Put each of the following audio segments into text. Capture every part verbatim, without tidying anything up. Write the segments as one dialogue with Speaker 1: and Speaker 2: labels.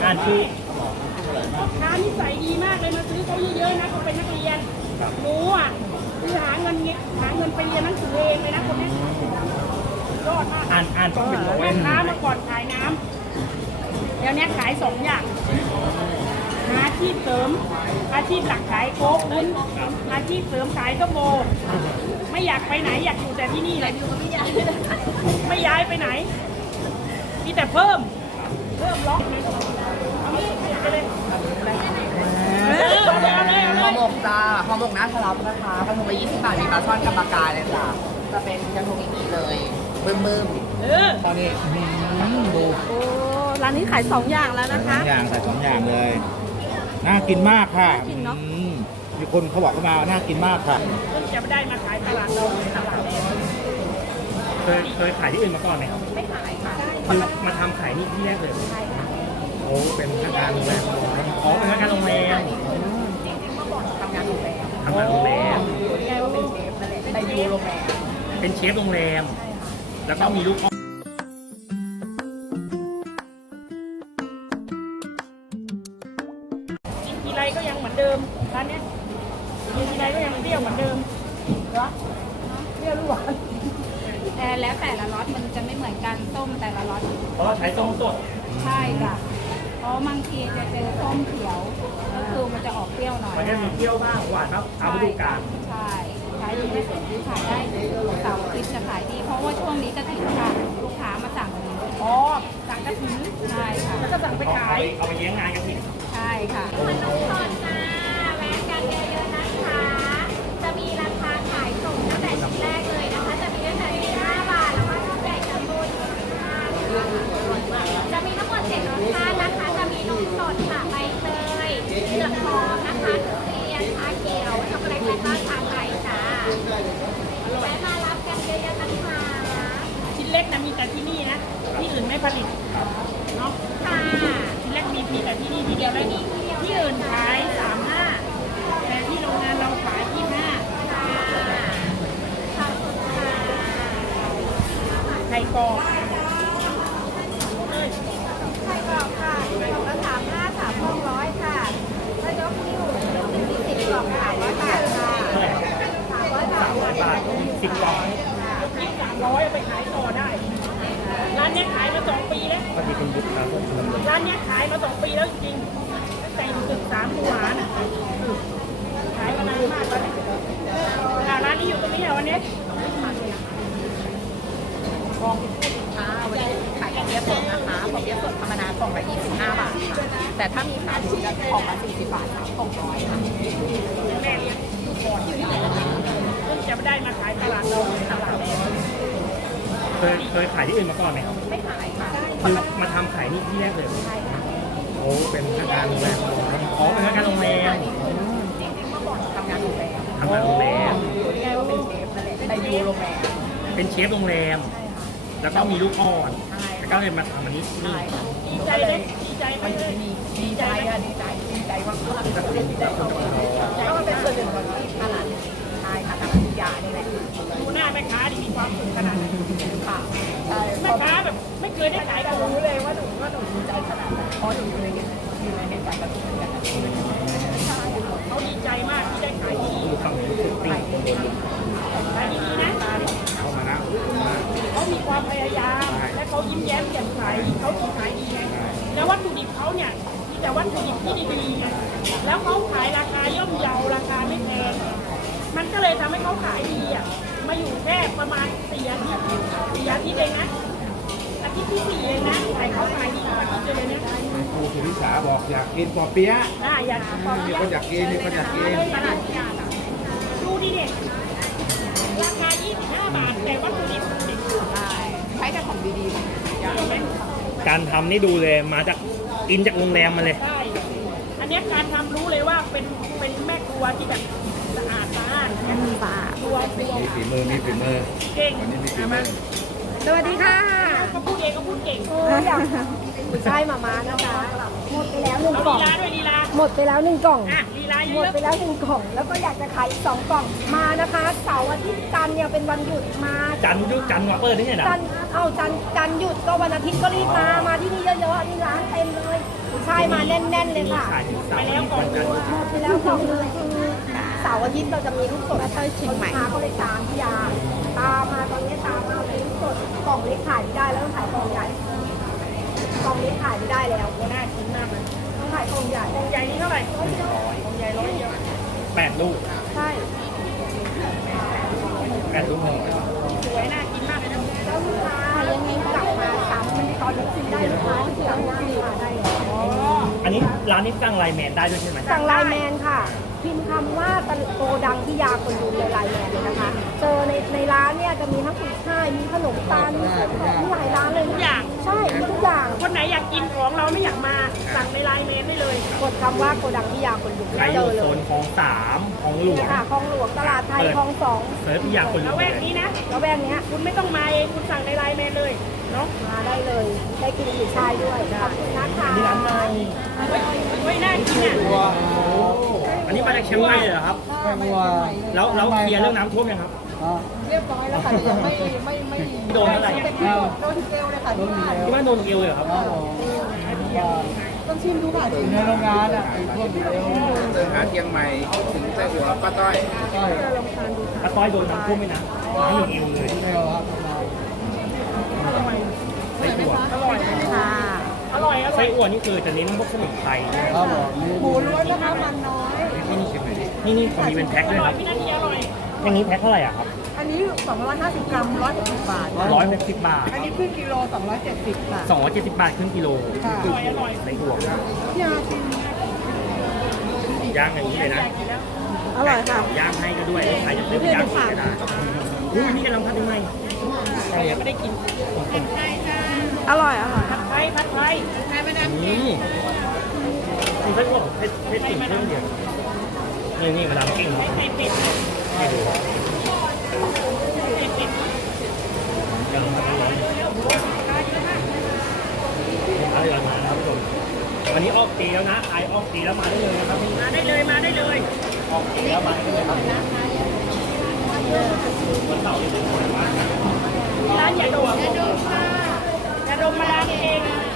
Speaker 1: อ่านชื่อ
Speaker 2: พ่อค้านิสัยดีมากเลยมาซื้อเขาเยอะๆนะเขาเป็นนักเรียนรู้อ่ะคือหาเงินหาเงินไปเรียนหนังสือเองเลยนะคนนี้ยอดมาก
Speaker 1: อ่านอ่านต้องเป็นร้อย
Speaker 2: แม่ค้าเมื่อก่อนขายน้ำเดี๋ยวนี้ขายสองอย่างหาอาชีพเสริมอาชีพหลักขายโค้กวุ้นอาชีพเสริมขายส้มโอไม่อยากไปไหนอยากอยู่แต่ที่นี่เลยไม่ย้ายไปไหนมีแต่เพิ่มเพิ่มล็อกเลยเอาไม่ไปเลย
Speaker 3: ห่อหมกจ้าห่อหมกน้าทะลับนะคะกระทงละยี่สิบบาทมีปลาช่อนกับปลากายเลยจ้าจะเป็นกระทงอย่างนี้เลยบึ้มบึ้ม
Speaker 2: เออ
Speaker 1: ตอนนี้ดู
Speaker 4: โอ้ร้านนี้ขายสองอย่างแล้วนะคะ
Speaker 1: สองอย่างใส่สองอย่างเลยน่ากินมากค่ะ
Speaker 4: น่ากินเนอะ
Speaker 1: อืมมีคนเขาบอกเข้ามาน่ากินมากค่ะ
Speaker 2: เพิ่งจะได้มาขายตลาดเราตลาดแรก
Speaker 1: เคยเคยขายที่อื่นมาก่อนไหมครับ
Speaker 3: ไม่ขายค่ะ
Speaker 1: คือมาทำขายนี่ที่แรกเลยใช่ค่ะโอ้เป็นพนักงานโรงแรมอ๋อเป็นพนักงานโรงแรม
Speaker 3: จริงๆเมื่อก่อนทำงานโรงแรม
Speaker 1: ทำงานโรงแรม
Speaker 3: ง่ายว่าเป็นเชฟนั่นแหละแต่อยู่โรงแรม
Speaker 1: เป็นเชฟโรงแรมแล้วก็มีลูกอ้อม
Speaker 2: กินทีไรก็ยังเหมือนเดิมร้านเนี้ยกินทีไรก็ยังเปรี้ยวเหมือนเดิมเหรอเปรี้ยวหรือหวาน
Speaker 4: แต่แล้วแต่ละรสมันจะไม่เหมือนกันต้มแต่ละรส
Speaker 1: เพราะเราใช้ส้มสด
Speaker 4: ใช่ค่ะเพราะบางทีจะเจอส้มเขียวก็คือมันจะออกเปรี้ยวหน่อย
Speaker 1: มันจะมีเปรี้ยวบ้างหวานบ้างตามฤดูกาล
Speaker 4: ใช่ขายดีไม่สุดขายได้เสาร์อาทิตย์จะขายดี เพราะว่าช่วงนี้กระถิ่นค่ะลูกค้ามาสั่ง
Speaker 2: อ๋อสั่งกระถิ่น
Speaker 4: ใช่ค่ะ
Speaker 2: แล้วก็สั่งไป
Speaker 1: เอา
Speaker 2: ขาย
Speaker 1: เอาไปเลี้ยงงานกันที
Speaker 4: ใช่ค่ะ
Speaker 5: ขนมสดจ้าแวะกันเยอะๆนะคะ จะมีราคาขายส่งตั้งแต่ชิ้นแรกเลยนะคะ จะมีตั้งแต่สิบห้าบาทแล้วก็ชุดใหญ่จำนวนจะมีทั้งหมดเจ็ดรสชาตินะคะ จะมีนมสดค่ะใบเตยเผือกหอมนะคะทุเรียนชาเขียวช็อกโกแลตและก็ชาไทยจ้าแวะมารับกันเยอะๆนะคะ
Speaker 2: ชิ้นเล็กนะมีแต่ที่นี่นะที่อื่นไม่ผลิตเนาะ
Speaker 5: ค่ะ
Speaker 2: ชิ้นเล็กมีมีแต่ที่นี่ทีเดียวแล้วที่อื่นขายสามห้าแต่ที่โรงงานเราขายยี่ห้า
Speaker 5: ขอบคุณค่ะ
Speaker 2: ไข่กรอบ
Speaker 5: ไข่กรอบค่ะกล่องละสามห้าสามหกร้อยค่ะถ้ายกนิ้วหนึ่งถึงสิบกล่องสามร้อยบาทค่ะสามร้อยบาท
Speaker 1: บาทสิบกล่อง
Speaker 2: ยี่สามร้อยเอาไปขายต่อได้ ร้านเนี้ยขายมาสองปีแล้ว
Speaker 1: ก็มีเป็นบุตรครับ
Speaker 2: ร้านเนี้ยขายมาสองปีแล้วจริงๆตั้งแต่อยู่ตึกสามคูหาน่ะขายมานานมากแล้วเนี่ยอ่าร้านนี้อยู่ตรงนี้เหรอวันนี้กอง
Speaker 3: ค่ะวันนี้ขายกระเทียมสดนะคะกระเทียมสดธรรมดากล่องละยี่สิบห้าบาทค่ะแต่ถ้ามีสามชิ้นจะกล่องละสี่สิบบาทสามกล่องร้อยค่ะ
Speaker 2: แม่เลี้ยงก่อนเพิ่งจะได้มาขายตลาดเราตลาดแรก
Speaker 1: เคยเคยขายที่อื่นมาก่อนไหมครับ
Speaker 3: ไม่ขายค่ะ
Speaker 1: คือมาทำขายนี่ที่แรกเลย
Speaker 3: ใช่ค่ะ
Speaker 1: โอ้เป็นพนักงานโรงแรมอ๋อเป็นพนักงานโรงแรม
Speaker 3: จริงๆเมื่อก่อนทำงานโรงแรม
Speaker 1: ทำงานโรงแรม
Speaker 3: ง่ายว่าเป็นเชฟนั่นแหละแต่อยู่โรงแรม
Speaker 1: เป็นเชฟโรงแรม แล้วก็มีลูกอ่อนแล้วก็เลยมาทำอันนี้นี่
Speaker 3: ใช่ค่ะ
Speaker 2: ดีใจเลยดีใจไหมเลย
Speaker 3: ดีดีใจค่ะดีใจดีใจมากๆดีใจมากๆเพราะมันเป็นส่วนหนึ่งของที่ตลาดใช่ค่ะทางพัทยานี่แหละ
Speaker 2: ดูหน้าแม่ค้าดิมีความสุขขนาดไหน
Speaker 3: ค่ะใช่
Speaker 2: แม่ค้าแบบไม่เคยได้ขาย
Speaker 3: จะ
Speaker 2: ของ
Speaker 3: รู้เลยว่าหนูว่าหนูดีใจขนาดไหนเพราะหนูอยู่ในอยู่ในเหตุการณ์แบบนี้เหมือนกันใช่ค่ะ
Speaker 2: เขาดีใจมากที่ได้ขายดี
Speaker 1: ดูคำพูดสุดติ่ง
Speaker 2: ขายดีๆนะ
Speaker 1: เข้ามานะ
Speaker 2: เขามีความพยายาม และเขายิ้มแย้มแจ่มใสเขาถึงขายดีไงแล้ววัตถุดิบเขาเนี่ยมีแต่วัตถุดิบที่ดีๆไงแล้วเขาขายราคาย่อมเยาราคาไม่แพงมันก็เลยทำให้เขาขายดีอ่ะมาอยู่แค่ประมาณสี่อาทิตย์สี่อาทิตย์เองนะอาทิตย์ที่สี่เองนะขายเขาขายดีกว่าอาทิตย์เลยนะ
Speaker 6: ครูสุริสาบอกอยากกินปอเปี๊ยะ
Speaker 2: น่าอยากขอ
Speaker 6: มีคนอยากกินมีคนอยากกิน
Speaker 2: ตลาดที่ยาดูดิเนี่ยราคายี่สิบห้าบาทแต่วัตถุดิบดี
Speaker 3: ใช่ใช้แต่ของดีๆค่ะ
Speaker 2: ใช่ไหม
Speaker 1: การทำนี่ดูเลยมาจากอินจากโรงแรมมาเลย
Speaker 2: ใช่ อันเนี้ยการทำรู้เลยว่าเป็นเป็นแม่ครัวที่แบบสะอาดสะอาดแม่ครัวครัวครัว
Speaker 6: มีฝีมือมีฝีมือ
Speaker 2: เก่ง
Speaker 6: วันนี้มีฝีมือ
Speaker 4: สวัสดีค่ะ
Speaker 2: เขาพูดเองเขาพูดเก่ง
Speaker 4: ใช่มามานะจ๊ะ
Speaker 7: หมดไปแล้วหนึ่ง
Speaker 2: เอา
Speaker 7: กล่
Speaker 2: ลี
Speaker 7: อง
Speaker 2: ลาด้วยลีลา
Speaker 7: หมดไปแล้วหนึ่งกล่อง
Speaker 2: อ่ะลีลาเย
Speaker 7: หมด
Speaker 2: อะ
Speaker 7: ไปแล้วหนึ่งกล่อง แล้วก็อยากจะขายอีกสองกล่อง มานะคะเสาร์อาทิตย์จันทร์เนี่ยเป็นวันหยุดมา
Speaker 1: จันทร์ยุจันทร์วาเปิดนี่ไงนะ
Speaker 7: จันทร์เอาจันทร์จันทร์หยุดก็วันอาทิตย์ก็รีบมา มาที่นี่เยอะๆนี่ร้านเต็มเลย มใช่มาแน่นๆเลยค่ะ
Speaker 1: ขายถึงเสาร์
Speaker 2: ไปแล้วกล่องนึง
Speaker 7: หมดไปแล้วกล่องนึงคือเสาร์อาทิตย์เราจะมีลูกสดต้อยเชียงใหม่เขาเลยตามพี่ยาตามมาตอนนี้ตามมาเป็นลูกสดกล่องเล็กขายไม่ได้แล้วต้องขายกล่องใหญ่กล่องเล็กขายไม่ได้แล้ว
Speaker 2: โอ้น่ากินมากเลย
Speaker 7: ต้องขายกล่องใหญ่
Speaker 2: กล่องใหญ่นี่เท่าไหร่กล่องใหญ่ร้อยเดียว
Speaker 1: แปดลูก
Speaker 7: ใช่
Speaker 1: แปดลูกหนึ่ง
Speaker 2: สวยน่ากินมากเลยนะ
Speaker 7: แล้วลูกค้ายังไงกลับมาซ้ำตอนนี้กินได้ลูกค้าที่สั่งได้ค่ะได้แล้ว
Speaker 2: อ๋อ
Speaker 1: อันนี้ร้านนี้สั่งไลน์แมนได้ด้วยใช่ไหม
Speaker 7: สั่งไลน์แมนค่ะพิมพ์คำว่าตะลุโกดังพี่ยาคนดูในไลน์แมนเลยนะคะเจอในในร้านเนี่ยจะมีทั้งกุ้ยช่ายมีขนมตาลมีเส้นของมีหลายร้านเลย
Speaker 2: ทุกอย่าง
Speaker 7: ใช่มีทุกอย่าง
Speaker 2: คนไหนอยากกินของเราไม่อยากมาสั่งในไลน์เมนได้เลย
Speaker 7: กดคำว่าโกดังพี่ยาคนดู
Speaker 1: ใครอ
Speaker 7: เจ
Speaker 1: ยู่
Speaker 7: อเล
Speaker 1: โซ
Speaker 7: ย
Speaker 1: นคลองสามคลองหลว
Speaker 7: เนี่
Speaker 1: ง
Speaker 7: ยค่ะคลองหลวงตลาดไทยคลองสอง
Speaker 1: เซิร์ชพิยาคนหล
Speaker 2: แล้ว ว
Speaker 1: ง
Speaker 2: แวกนี้นะ
Speaker 7: แล้วแบงเนี้ย
Speaker 2: คุณไม่ต้องมาเองคุณสั่งในไลน์เมนเลยเนาะ
Speaker 7: มาได้เลย ได้กินกุ้ยช่ายด้วยขอบคุณนะคะ
Speaker 1: นี่ร้านใน
Speaker 2: เฮ้ยเฮ้ยน่ากินอ่ะ
Speaker 1: อันนี้มาจากเชียงใหม่เลยเหรอครับ แล้วแล้วเคลียร์เรื่องน้ำท่วมยังครับ
Speaker 3: เรียบร้อยแล้วค่ะแต่ยังไม่ไม่ไม่
Speaker 1: โดนอะไร
Speaker 3: โดนเกลเลยค่ะที่บ้าน
Speaker 1: ที่บ้านโดนเกลียวเลยเหรอครับ
Speaker 3: ต้องชิมดูค่ะชิม
Speaker 6: ในโรงงานอ่ะพวกเดินหาเชียงใหม่ถึงแต่หัวป้าต้อย
Speaker 1: ป้าต้อยโดนน้ำท่วมไหมนะน้ำหนึ่งเอวเลยไส้อั่ว
Speaker 2: อร่อยค่ะอร่อยอร่อ
Speaker 1: ไส้
Speaker 2: ย
Speaker 1: อั่วนี่คือจะเน้นพวกสมุนไพรใช่ไหมครับ
Speaker 3: หมูล้วนนะคะมันน้อย
Speaker 1: นี่นี่ชิมหน่อยดินี่นี่เขามีเป็นแพ็ค
Speaker 2: อ
Speaker 1: ด้วย
Speaker 2: ร่
Speaker 1: ค
Speaker 2: อย
Speaker 1: รับ
Speaker 2: พี่นาทีอร่อย
Speaker 1: อย่างนี้แพ็คเท่าไหร่อ่ะครับ
Speaker 3: อันนี้สองร้อยห้าสิบกรัมร้อยหกสิบบาท
Speaker 1: ร้อยหกสิบบาท
Speaker 3: อันนี้ครึ่งกิโลสองร้อยเจ็ดสิบค่ะ
Speaker 1: สองร้อยเจ็ดสิบบาทครึ่งกิโล
Speaker 3: ค่ะ
Speaker 1: คือไส้อั่ว
Speaker 3: พี่อาชิม
Speaker 1: ย่างอย่างนี้เลยนะ
Speaker 3: อร่อยค่ะ
Speaker 1: ย่างให้ก็ด้วยใครอยากได้ไปย่างก็ได้อุ้ยนี่กำลังพัดยังไง
Speaker 2: เรายังไม่ได้กิน
Speaker 3: อร่อยอร่อย
Speaker 2: ผัดไทยผัดไทยนายไม่ได้
Speaker 1: อืมคือไส้อั่วเผ็ดเผ็ดถึงเครื่องเดียวนี่นี่มาดามกิ้ง
Speaker 2: ไข่เป็ด
Speaker 1: ให้ดู
Speaker 2: ไข่เป็ด
Speaker 1: เดี๋ยวลองมาดูเลยเอาเดี๋ยวมานะครับผู้ชมวันนี้ออกตีแล้วนะไอออกตีแล้วมาได้เลยนะครับนี่
Speaker 2: มาได้เลยมาได้เลย
Speaker 1: ออกตีแล้วมาได้เลยครับวันเสาร์นี่เป็นวันว่างนะ
Speaker 2: ร้านยาดมยาดมค่ะยาดมมาร้านเอง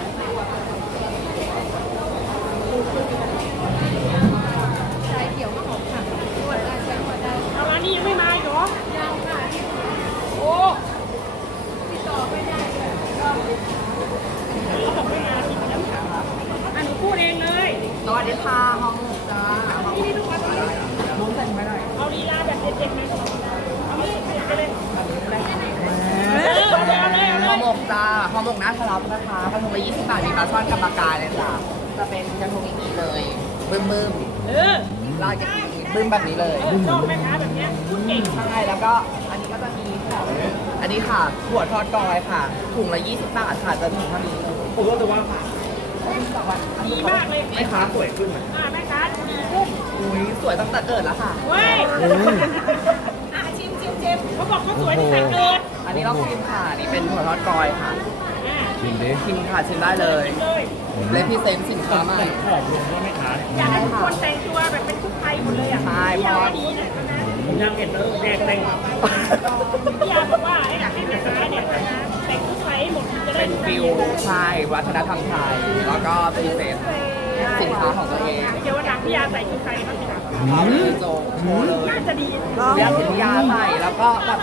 Speaker 4: ชายเขียวก็หอมค่ะนวดได้ใช้นวดได้
Speaker 2: เอาร้านนี้ยังไม่มาอีกเหรอ
Speaker 4: ยังค่ะ
Speaker 2: โอ้
Speaker 4: ติดต่อไม่ได้เลย
Speaker 2: เขาบอกไม่มาอีกแล้วอ่ะหนูพูดเองเลย
Speaker 3: สวัสดีค่ะห้องจ้า
Speaker 2: ที่นี่ลูกค้าที่
Speaker 3: น้องแต่งไม่ได้
Speaker 2: เอาลีลาแบบเด็ดๆไหมเอาไม่ไปเลยเออเอาเลยเอาเลยเอา
Speaker 3: ห่อห
Speaker 2: เล
Speaker 3: ม
Speaker 2: ย
Speaker 3: กจ้าห่อหมกน้าทะลับนะคะกระทงละยี่สิบบาทมีปลาช่อนกับปลากายเลยจ้ะจะเป็นกระทงอย่างนี้เลยบึ้มบึ้ม
Speaker 2: เออ
Speaker 3: ลายกะทิบึ้มแบบนี้เลย
Speaker 2: เออชอบแม่ค้าแบบเนี้ยพูดเก่ง
Speaker 3: ใช่แล้วก็อันนี้ก็จะมีของอันนี้ค่ะถั่วทอดกอยค่ะถุงละยี่สิบบาทค่ะจะถุงเท่านี้
Speaker 1: ผมรู้สึกว่า
Speaker 2: ดีมากเลย
Speaker 1: แม่ค้าสวยขึ้นไหม
Speaker 2: อ่าแม่ค้าดีขึ้น
Speaker 3: อุ้ยสวยตั้งแต่เกิดแล้วค่ะ
Speaker 2: เว้ยอ่ะชิมชิมชิมเขาบอกเขาสวยตั้งแต่เกิด
Speaker 3: อันนี้เราชิมค่ะนี่เป็นถั่วทอดกอยค่ะ
Speaker 2: อ่า
Speaker 6: ชิมดิ
Speaker 3: ชิมค่ะชิมได้เลย
Speaker 2: เลย
Speaker 3: เลพิเซนต์สินค้าใหม่
Speaker 1: ขอบลงด้วยแม่ค้า
Speaker 2: อยากให้ทุกคนแต่งตัวแบบเป็นชุดไทยหมดเลยอ่ะ
Speaker 3: ใช่
Speaker 2: พี่
Speaker 3: เพ
Speaker 2: ยา
Speaker 3: ราะ
Speaker 2: ว่าดีนะนะ
Speaker 1: ผมยังเห็นแล้วแดงแต่ง
Speaker 2: พี่ยาบอกว่าอยากให้แม่ค้าเนี่ยนะแต่งชุดไทยให้หมดจะได้
Speaker 3: เป็นฟิลใช่วัฒนธรรมไทยแล้วก็พรีเซนต์สินค้าของตัวเอง
Speaker 2: เดี๋ยววันหลังพี่ยาใส่ชุดไทยบ้างสิคะ
Speaker 3: เอาเลยโจโชว์เลย
Speaker 2: น่าจะดี
Speaker 3: อยากเห็นพี่ยาใส่แล้วก็แบบ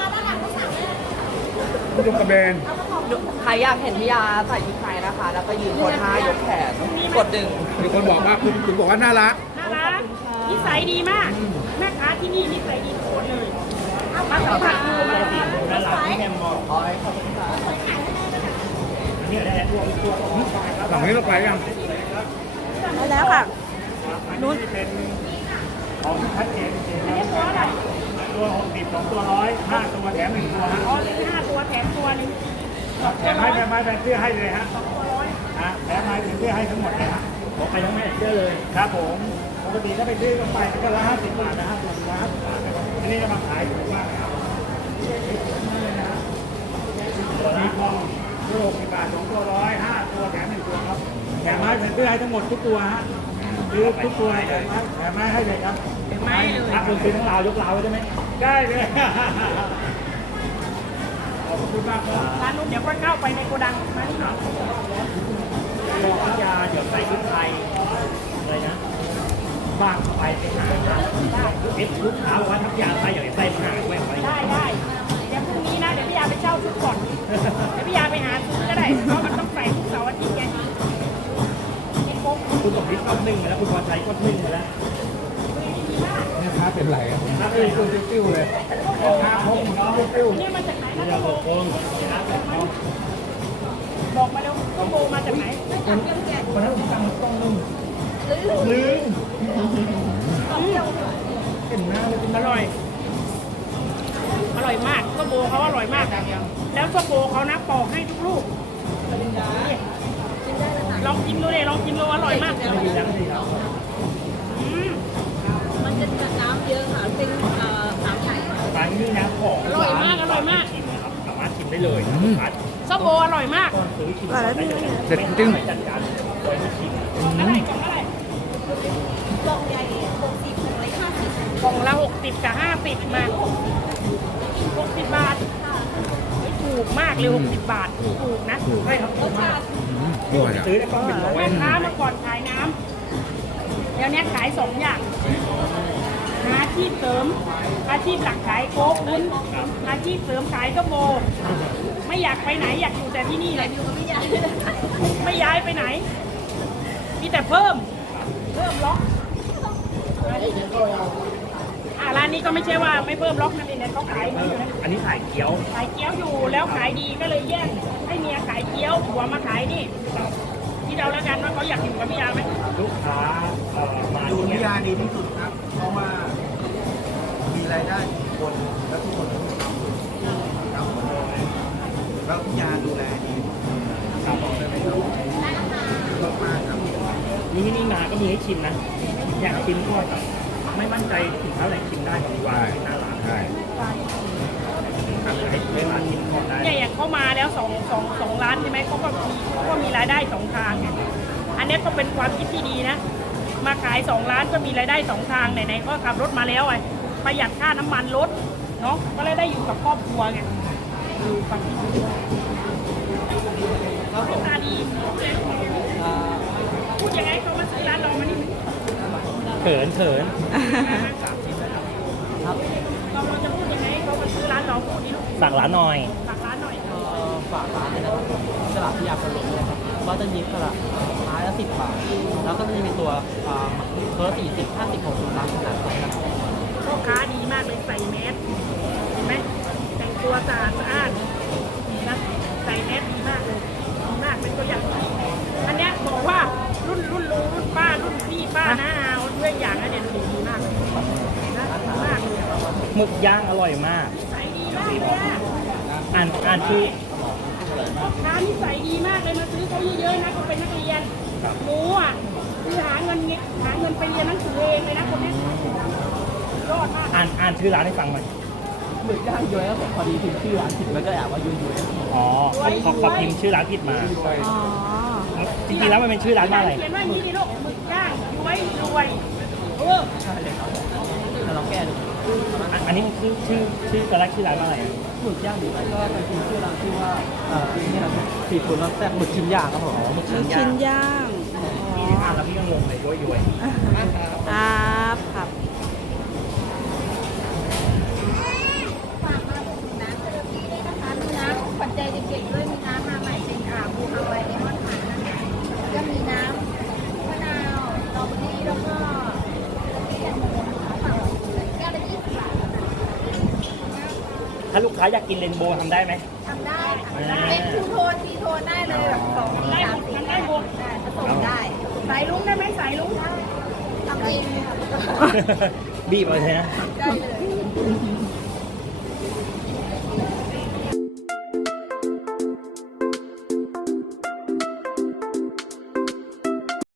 Speaker 6: ลูกกระเบน
Speaker 3: ใครอยากเห็นพี่ยาใส่ชุดไทยนะคะ แล้วก็ยืนโพสท่ายกแขนกดดึง
Speaker 6: มีคนบอกว่าคุณคุณบอกว่าน่ารัก
Speaker 2: น่ารักนิสัยดีมาก แม่ค้าที่นี่นิสัยดีทุกคนเลยมาสัมผัสดูมาสัมผัสดู
Speaker 1: น่ารักที่แมมบอก
Speaker 3: อ๋อขอบคุณค่ะ
Speaker 1: อันนี้ได้พวกพวก
Speaker 6: หลังนี้เราไปยัง
Speaker 2: ไปแล้วค่ะ
Speaker 1: นู้นเป็นของชัดเจน
Speaker 2: อันนี้ตัวอะไร
Speaker 1: ตัวหกสิบสองตัวร้อยห้าตัวแถมหนึ่งตัวฮะ
Speaker 2: อ๋อมีห้าตัวแถมตัวหนึง
Speaker 1: แถมไม้แถมไม้แถมเสื้อให้เลยฮะฮะแถมไม้แถมเสื้อให้ทั้งหมดเลยฮะผมไปทั้งแม่เสื้อเลยครับผมปกติถ้าไปซื้อต้องไปก็ละห้าสิบบาทนะฮะตัวละห้าสิบบาทนะครับอันนี้จะมาขายถูกมากนะครับตัวนี้กล่องตัวหกสิบบาทสองตัวร้อยห้าตัวแถมหนึ่งตัวครับแถมไม้แถมเสื้อให้ทั้งหมดทุกตัวฮะซื้อทุกตัวแถมไม้แถมไม้ให้เลยครับ
Speaker 2: ไม่เลย
Speaker 1: ถ้าคุณซื้อทั้งราวยกราวไว้ได้ไหมได้เลยขอบคุณมากครับ
Speaker 2: ร้านนู้นเดี๋ยวก็เข้าไปในโกดังมาที่หน่อย
Speaker 1: บอกพัทยาเดี๋ยวใส่ชุดไทยอะไรนะบ้างไปไปหาได้เอฟลูกค้าบอกว่าพัทยาไทยอยากจะใส่มาหาด้วยอะไร
Speaker 2: ได้ได้เดี๋ยวพรุ่งนี้นะเดี๋ยวพี่ยาไปเช่าชุดก่อนเดี๋ยวพี่ยาไปหาซื้อก็ได้เพราะมันต้องใส่ทุกเสาร์อาทิตย์ไงมีครบ
Speaker 1: คุณสมฤทธิ์ก็หนึ่งแล้วคุณพรชัยก็หนึ่งแล้ว
Speaker 6: แม่ค้าเป็นไรอ่ะ
Speaker 1: ถ้าเป็นคุณติ้วเลยห้าพกน้องติ้ว
Speaker 2: นี่มาจากไหนนะ
Speaker 1: นี่เราหกพง
Speaker 2: บอกมาเร็วต้มโบมาจากไหน
Speaker 1: คนนั้นผมจำต้องนึ่งลืมเห็นหน้าเลย
Speaker 2: อร่อย อร่อยมากต้มโบเขาอร่อยมาก แล้วต้มโบเขานะปอกให้ทุกลูกนี่ลองกินดูเลยลองกินดูอร่อยมาก
Speaker 1: ไม่มีน้ำดีครับ
Speaker 2: อืม
Speaker 3: มันจะน้ำเยอะค่ะเป็นเอ่อสามใหญ่
Speaker 1: ร้านนี้นะของ
Speaker 2: อร่อยมากอร่อยมาก
Speaker 1: ชิมนะครับสามารถชิมได้เลยนะครับ
Speaker 2: ส้มโบอร่อยมาก
Speaker 1: ตอนซื้อชิมได้เลยเด็ดจึ้งจัดการโดยไม่ชิม
Speaker 2: กล่องอะไรกล่องอะไร
Speaker 3: กล่องใหญ่หกสิบถึงร้อยห้าสิบ
Speaker 2: กล่องละหกสิบกับห้าสิบมาหกสิบบาทเฮ้ยถูกมากเลยหกสิบบาทถูกนะถูก
Speaker 1: ใช่ครับถูกมากซื้อได้ก็เป็นร้อย
Speaker 2: แม่ค้าเมื่อก่อนขายน้ำเดี๋ยวนี้ขายสองอย่างหาอาชีพเสริม อาชีพหลักขายโค้กวุ้นอาชีพเสริมขายส้มโบไม่อยากไปไหนอยากอยู่แต่ที่นี่เลย
Speaker 3: อยู่ก็ไม่ใหญ่
Speaker 2: ไม่ย้ายไปไหน มีแต่เพิ่ม เพิ่มล็อกอ่ะร้านนี้ก็ไม่ใช่ว่าไม่เพิ่มล็อกนะนี่เนี่ยเขาขายดีอยู่นะ
Speaker 1: อันนี้ขายเกี๊ยว
Speaker 2: ขายเกี๊ยวอยู่แล้วขายดีก็เลยแย่งให้เมียขายเกี๊ยวผัวมาขายนี่ที่เราแล้วกันว่าเขาอยากอยู่กับพี่ยาไหม
Speaker 1: ลูกค้าเอ่อมา
Speaker 6: ดู
Speaker 1: ที่
Speaker 6: นิ
Speaker 1: เนี่ย
Speaker 6: ยาดีที่สุดครับ เพราะว่ามีรายได้ทุกคนและทุกคนต้องทำครับแล้วพี่ยาดูแลดีครับบอกได้ไหมครับชอบมากครับ
Speaker 1: นี่ที่นี่มาก็มีให้ชิมนะ อยากชิมก็ไม่มั่นใจถึงเท่าไหร่ชิมได้ก่อนดีกว่าที่หน้าร้าน
Speaker 6: ใช่
Speaker 1: ครับให้ให้ร้านชิมก่อนได้
Speaker 2: เนี่ยอย่างเขามาแล้วสองสองสองล้านใช่ไหมเขาก็มีเขาก็มีรายได้สองทางไงอันนี้ก็เป็นความคิดที่ดีนะ มาขายสองล้านก็มีรายได้สองทางไหนๆก็ขับรถมาแล้วไอ้ประหยัดค่าน้ำมันรถเนาะก็เลยได้อยู่กับครอบครัวไงดูความคิดดีเขาเป็นตาดีพูดยังไงเขามาซื้อร้านเรามานี่
Speaker 1: เขินเขิน
Speaker 2: เราเราจะพูดยังไงให้เขามาซื้อร้านเราพูดดิลูก
Speaker 1: สั่งร้านหน่อย
Speaker 2: ฝากร้านหน่อย
Speaker 8: ฝากร้านเลยนะครับตลาดพิยาคนหลงเลยครับก็จะยิบตลาดไม้ละสิบบาท แล้วก็จะมีตัวอ่าเพิร์สี่สิบห้าสิบหกสิบตามขนาดนะครับ
Speaker 2: พ่อค้าดีมากเลยใส่แมสเห็นไหมแต่งตัวสะอาดสะอาดนะใส่แมสดีมากเลยดีมากเป็นตัวอย่างที่ดีอันเนี้ยบอกว่ารุ่นรุ่นลุงรุ่นป้ารุ่นพี่ป้านะเอาด้วยอย่างนั้นเนี่ยดูดีมากเลยนะดีมากเลย
Speaker 1: หมึกย่างอร่อยมาก
Speaker 2: ใส่ดีมากเลยอะ
Speaker 1: อ่านอ่านชื่อ
Speaker 2: พ่อค้านิสัยดีมากเลยมาซื้อเขาเยอะๆนะเขาเป็นนักเรียนหนูอ่ะคือหาเงินเงี้ยหาเงินไปเรียนหนังสือเองเลยนะคนเนี้ยยอดมาก
Speaker 1: อ่านอ่านชื่อร้านให้ฟังหน่อย
Speaker 8: หมึกย่างย้อยครับผมพอดีพิมพ์ชื่อร้านผิดมันก็แอบว่าย้อยย้อยครับผม
Speaker 1: อ๋อขอขอพิมพ์ชื่อร้านผิดมา จริงๆแล้วมันเป็นชื่อร้านว่าอะไร
Speaker 2: เขียนว่าอย่างนี้ดิลูกหมึกย่างรวยรวยเออ
Speaker 8: ใช่เลยครับแล้วลองแก้ดู
Speaker 1: อันอันนี้มันชื่อชื่อชื่อตอนแรกชื่อร้านว่าอะไรอะ
Speaker 8: หมึกย่างดีไหมก็จะพิมพ์ชื่อร้านชื่อว่าเอ่อนี่ครับสีฟูดรสแซ่บหมึกชิ้นย่างครับผม
Speaker 1: หมึก
Speaker 4: ลูก
Speaker 1: ชิ้
Speaker 4: ชิ้
Speaker 1: น
Speaker 4: น
Speaker 1: ย่าง
Speaker 4: ย่าง
Speaker 1: พี่ที่ทานแล้วพี่ก็งงเลยย้อยย้อย
Speaker 4: ครับครับ
Speaker 5: ฝากมาอุดหนุนน้ำเซอร์ฟี่ด้วยนะคะมีน้ำปัจจัยเด็กๆด้วยมีน้ำมาใหม่เป็นอ่าบูฮาวายเลมอนหวานนะคะแล้วก็มีน้ำมะนาวสตรอเบอรี่แล้วก็แตงโมนะคะฝากมาอุดหนุนแก้วละยี่สิบบาทนะคะ
Speaker 1: ถ้าลูกค้าอยากกินเรนโบว์ทำได้ไหม
Speaker 5: ทำได้ค่ะ
Speaker 1: อ่า
Speaker 5: เป็นทูโทนทีโทนได้เลยแบบสอง
Speaker 2: ได้
Speaker 5: สา
Speaker 2: ห
Speaker 5: ม
Speaker 2: มด
Speaker 5: สี
Speaker 2: ทำได้หมด
Speaker 5: ได้ผสมได้
Speaker 2: สายลุงได้ไหมสายลุง
Speaker 5: ทำเองค่ะ
Speaker 1: บีบเอาเลยนะ
Speaker 5: ได้เลย